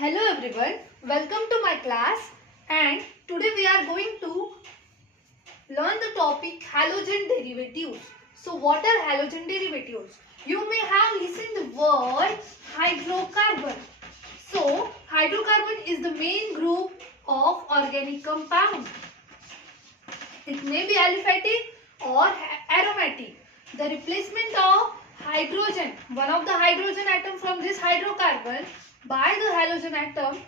Hello everyone, welcome to my class and today we are going to learn the topic halogen derivatives. So what are halogen derivatives? You may have listened the word hydrocarbon. So hydrocarbon is the main group of organic compound. It may be aliphatic or aromatic. The replacement of hydrogen, one of the hydrogen atom from this hydrocarbon by the halogen atom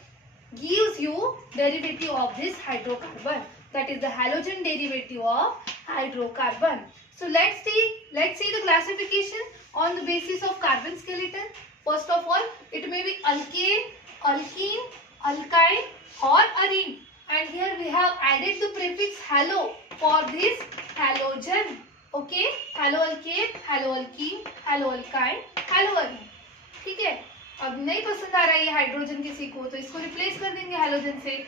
gives you derivative of this hydrocarbon. That is the halogen derivative of hydrocarbon. So let's see the classification on the basis of carbon skeleton. First of all, it may be alkane, alkene, alkyne or arene. And here we have added the prefix halo for this halogen. Okay, haloalkane, haloalkene, haloalkyne, haloarene. ठीक है, अब नहीं पसंद आ रहा है ये hydrogen किसी को तो इसको रिप्लेस कर देंगे हैलोजन से.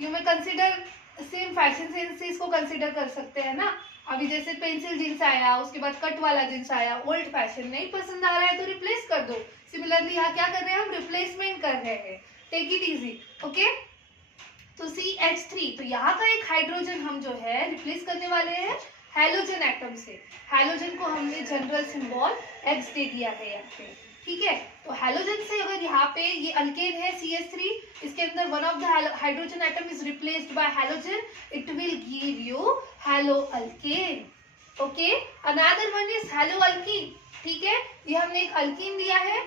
यू में कंसिडर सेम फैशन से इसको कंसिडर कर सकते हैं ना. अभी जैसे पेंसिल जींस आया, उसके बाद कट वाला जींस आया, ओल्ड फैशन, नहीं पसंद आ रहा है तो रिप्लेस कर दो. सिमिलरली यहाँ क्या कर रहे हैं, हम रिप्लेसमेंट कर रहे हैं. Take it easy. ओके, तो CH3, तो यहाँ का एक हाइड्रोजन हम जो है रिप्लेस करने वाले हैं हैलोजन एटम से. हैलोजन को हमने जनरल सिंबल X दे दिया है यहाँ पे. ठीक है, तो हैलोजन से अगर यहाँ पे ये अल्केन है CH3, इसके अंदर one of the hydrogen atom is replaced by halogen, it will give you haloalkane. Okay, another one is haloalkene. ठीक है, ये हमने एक अल्कीन दिया है.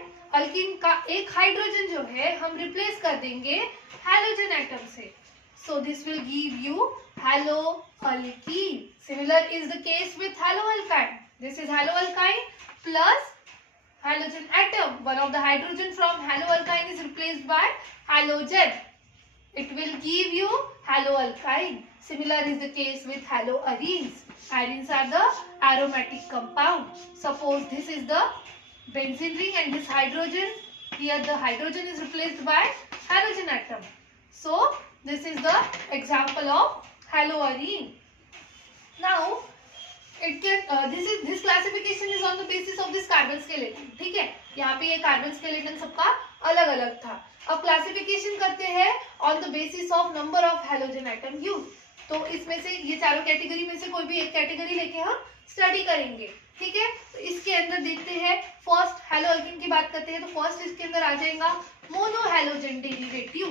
अल्कीन का एक हाइड्रोजन जो है हम रिप्लेस कर देंगे हैलोजन एटम से. So this will give you haloalkene. Similar is the case with haloalkyne. This is haloalkyne plus halogen atom. One of the hydrogen from haloalkyne is replaced by halogen. It will give you haloalkyne. Similar is the case with haloarenes. Arenes are the aromatic compound. Suppose this is the benzene ring and this hydrogen. Here the hydrogen is replaced by halogen atom. So this is the example of haloarene. Now it can this classification is on the basis of this carbon skeleton. ठीक है, यहाँ पे ये carbon skeleton सबका अलग अलग था. अब क्लासिफिकेशन करते हैं on the basis of number of halogen atom use. तो इसमें से ये चारों कैटेगरी में से कोई भी एक कैटेगरी लेके हम स्टडी करेंगे. ठीक है, तो इसके अंदर देखते हैं फर्स्ट हैलोअल्कीन की बात करते हैं. तो फर्स्ट इसके अंदर आ जाएगा मोनो हैलोजन डेरिवेटिव.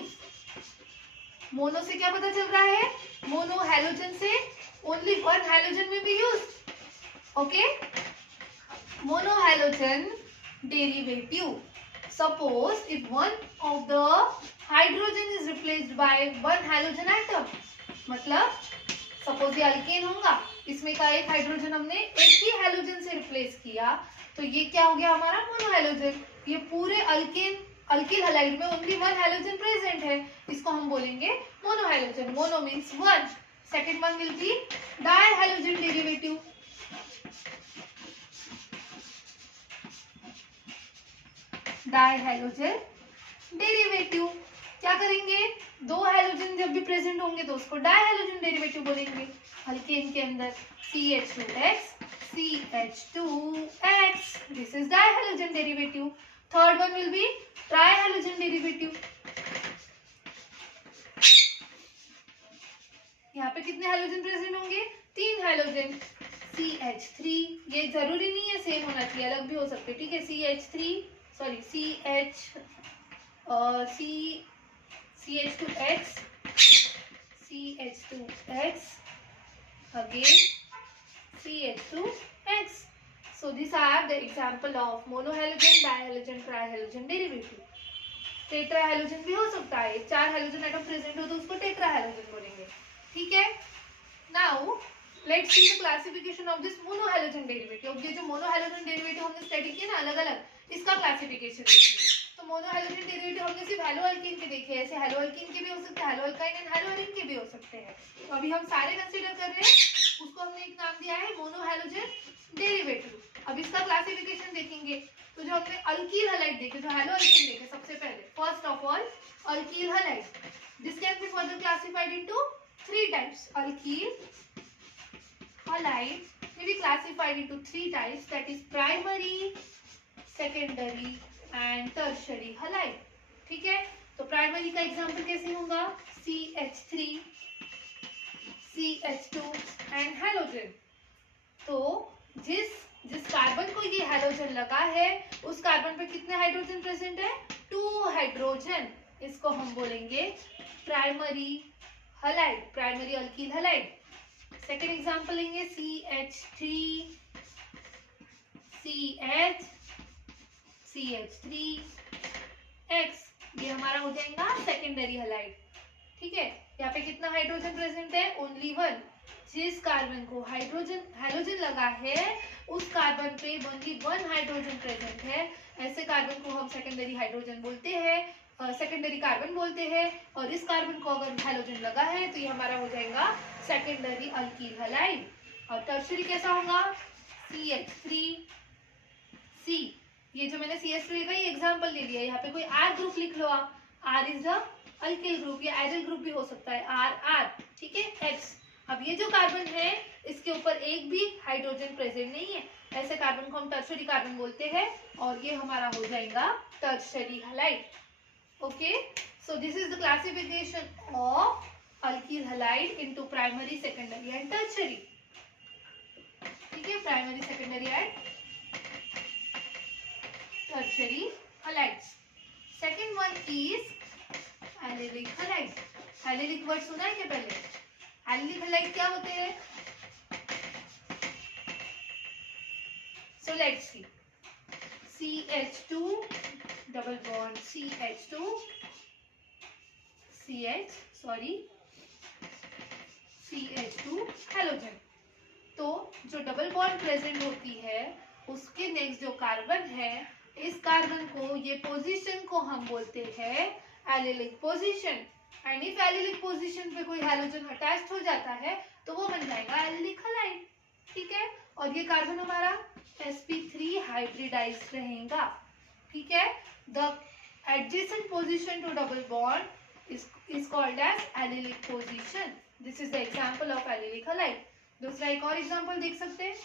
मोनो से क्या पता चल रहा है, मोनो हैलोजन से ओनली वन हैलोजन में भी use. Okay, mono halogen derivative. Suppose if one of the hydrogen is replaced by one halogen atom, मतलब सपोज ये अल्केन होगा, इसमें का एक हाइड्रोजन हमने एक ही हैलोजन से रिप्लेस किया, तो ये क्या हो गया हमारा मोनो हैलोजन. ये पूरे अल्किल हैलाइड में ओनली वन हैलोजन प्रेजेंट है, इसको हम बोलेंगे mono halogen. Mono means one. Second one will be di halogen derivative. Di halogen derivative क्या करेंगे, दो हैलोजन जब भी प्रेजेंट होंगे तो उसको डाई हैलोजन डेरिवेटिव बोलेंगे. अल्केन के अंदर CH2X, CH2X, this is di halogen derivative. Third one will be tri halogen derivative. यहाँ पे कितने हैलोजन प्रेजेंट होंगे, तीन हैलोजन. CH3, ये जरूरी नहीं है सेम होना चाहिए, अलग भी हो सकते. ठीक है, CH2X, CH2X, again CH2X. So these are the example of monohalogen, dihalogen, trihalogen derivative. टेट्राहैलोजन भी हो सकता है, चार हैलोजन एटम प्रेजेंट हो तो उसको टेट्राहैलोजन बोलेंगे. ठीक है, now let's see the classification of this monohalogen derivative. ये जो मोनोहैलोजन डेरिवेटिव हमने स्टडी किया ना अलग अलग, इसका क्लासिफिकेशन देखेंगे. तो मोनोहैलोजन डेरिवेटिव हमने सिर्फ हैलोअल्कीन के देखे, ऐसे हैलोअल्कीन के भी हो सकते हैं, हैलोअल्काइन एंड हैलोअरीन के भी हो सकते हैं. तो अभी हम सारे कंसीडर कर रहे हैं, उसको हमने एक नाम दिया है मोनोहैलोजन डेरिवेटिव. अब इसका क्लासिफिकेशन देखेंगे. तो जो हमने अल्कील हैलाइड देखे, जो हैलोअल्कीन देखे, सबसे पहले first of all alkyl halide. This can be further classified into three types. Alkyl halide may be classified into three types, that is primary, secondary and tertiary halide. ठीक है, प्राइमरी का example कैसे होगा? CH3, CH2 and halogen. तो जिस carbon को ये halogen लगा है उस कार्बन पे कितने हाइड्रोजन प्रेजेंट है? 2 हाइड्रोजन। इसको हम बोलेंगे primary halide, primary alkyl halide. Second example लेंगे CH3, CH, CH3X, ये हमारा हो जाएगा सेकेंडरी हलाइड। ठीक है, यहाँ पे कितना हाइड्रोजन प्रेजेंट है? ओनली 1। जिस कार्बन को हैलोजन लगा है उस कार्बन पे ओनली 1 हाइड्रोजन प्रेजेंट है, ऐसे कार्बन को हम सेकेंडरी हाइड्रोजन बोलते हैं, सेकेंडरी कार्बन बोलते हैं। और इस कार्बन को अगर हैलोजन लगा है तो ये हमारा हो जाएगा सेकेंडरी अल्कील हलाइड। और टर्शरी कैसा होगा? CH3C, ये जो मैंने CH3 का ही एग्जांपल ले लिया, यहाँ पे कोई R ग्रुप लिख लो आप। R is the alkyl group या एरिल ग्रुप भी हो सकता है, RR। ठीक है, X। अब ये जो कार्बन है इसके ऊपर एक भी हाइड्रोजन प्रेजेंट नहीं है, ऐसे कार्बन को हम टर्शरी कार्बन बोलते हैं और ये हमारा हो जाएगा tertiary halide. Okay, so this is the classification of alkyl halide into primary, secondary and tertiary. ठीक है, primary, secondary and tertiary halides. Second one is allylic halide. Allylic word सुना है क्या पहले? एलिलिक हलाइड क्या होते हैं? So let's see. CH2 double bond CH2 CH2 halogen. तो जो डबल बॉन्ड प्रेजेंट होती है उसके नेक्स्ट जो कार्बन है, इस कार्बन को, ये पोजीशन को हम बोलते हैं allylic position. And if allylic position पे कोई हैलोजन अटैच्ड हो जाता है तो वो बन जाएगा एलिलिक हलाइड। ठीक है, और ये कार्बन हमारा sp3 हाइब्रिडाइज्ड रहेगा। ठीक है, the adjacent position to double bond is called as allylic position. This is the example of allylic halide. दूसरा एक और एग्जांपल देख सकते हैं।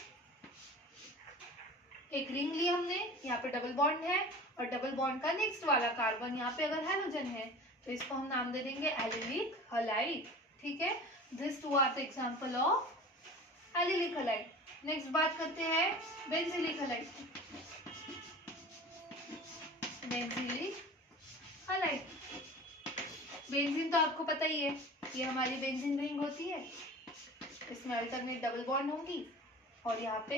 एक रिंग ली हमने, यहाँ पे डबल बॉन्ड है और डबल बॉन्ड का नेक्स्ट वाला कार्बन यहाँ पे अगर हैलोजन है तो इसको हम नाम दे देंगे एलिलिक हलाइड। ठीक है, this two are the example of allylic halide. Next बात करते हैं benzylic halide. Benzylic halide, benzene तो आपको पता ही है, ये हमारी बेंजीन रिंग होती है, इसमें अल्टरनेट डबल बॉन्ड होंगी और यहाँ पे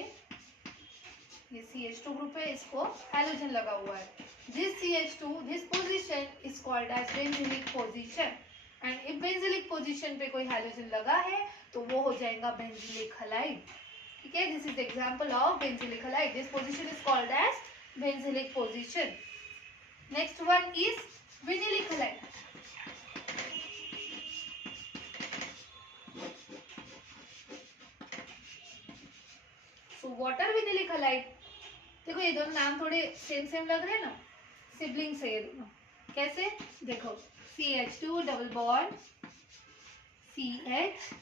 ये CH2 ग्रुप है, इसको हैलोजन लगा हुआ है। This CH2, this position is called as benzylic position. And if benzylic position पे कोई हैलोजन लगा है तो वो हो जाएगा बेंजीलिक हलाइड। ठीक है, this is the example of benzylic halide. This position is called as benzylic position. Next one is vinylic halide. So what are vinylic halide? देखो ये दोनों नाम थोड़े सेम लग रहे हैं ना, सिबलिंग्स है ये दोनों। कैसे? देखो CH2 डबल बॉन्ड CH,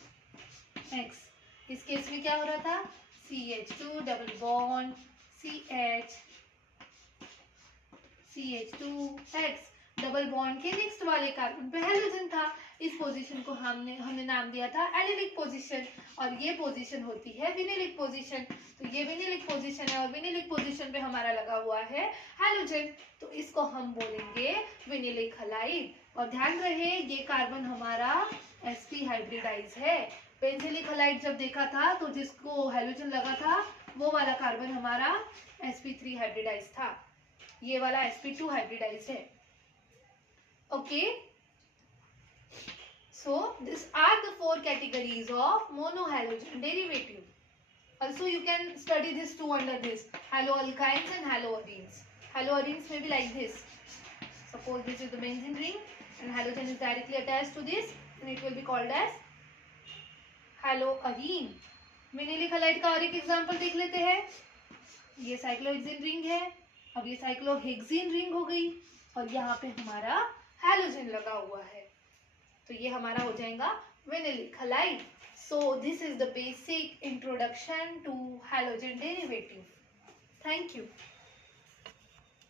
इस केस में क्या हो रहा था? CH2 double bond CH2X, double bond के नेक्स्ट वाले कार्बन पे हैलोजन था। इस पोजीशन को हमने नाम दिया था एलिलिक पोजीशन और ये पोजीशन होती है विनिलिक पोजीशन। तो ये विनिलिक पोजीशन है और विनिलिक पोजीशन पे हमारा लगा हुआ है हैलोजन, तो इसको हम बोलेंगे विनिलिक हलाइड। और ध्यान रहे ये कार्बन हमारा sp हाइब्रिडाइज है। बेंजीलिक हलाइड जब देखा था तो जिसको हैलोजन लगा था वो वाला कार्बन हमारा sp3 हाइब्रिडाइज था, ये वाला sp2 हाइब्रिडाइज है। Okay, so these are the 4 categories of monohalogen derivative. Also you can study this too under this haloalkynes and haloarenes. Haloarenes may be like this. Suppose this is the benzene ring and halogen is directly attached to this and it will be called as haloarene. Vinylic halide का और एक example देख लेते हैं। ये cyclohexane ring है, अब ये साइक्लोहेक्सीन रिंग हो गई और यहाँ पे हमारा हैलोजन लगा हुआ है, तो ये हमारा हो जाएगा vinylic halide. So this is the basic introduction to halogen derivative. Thank you.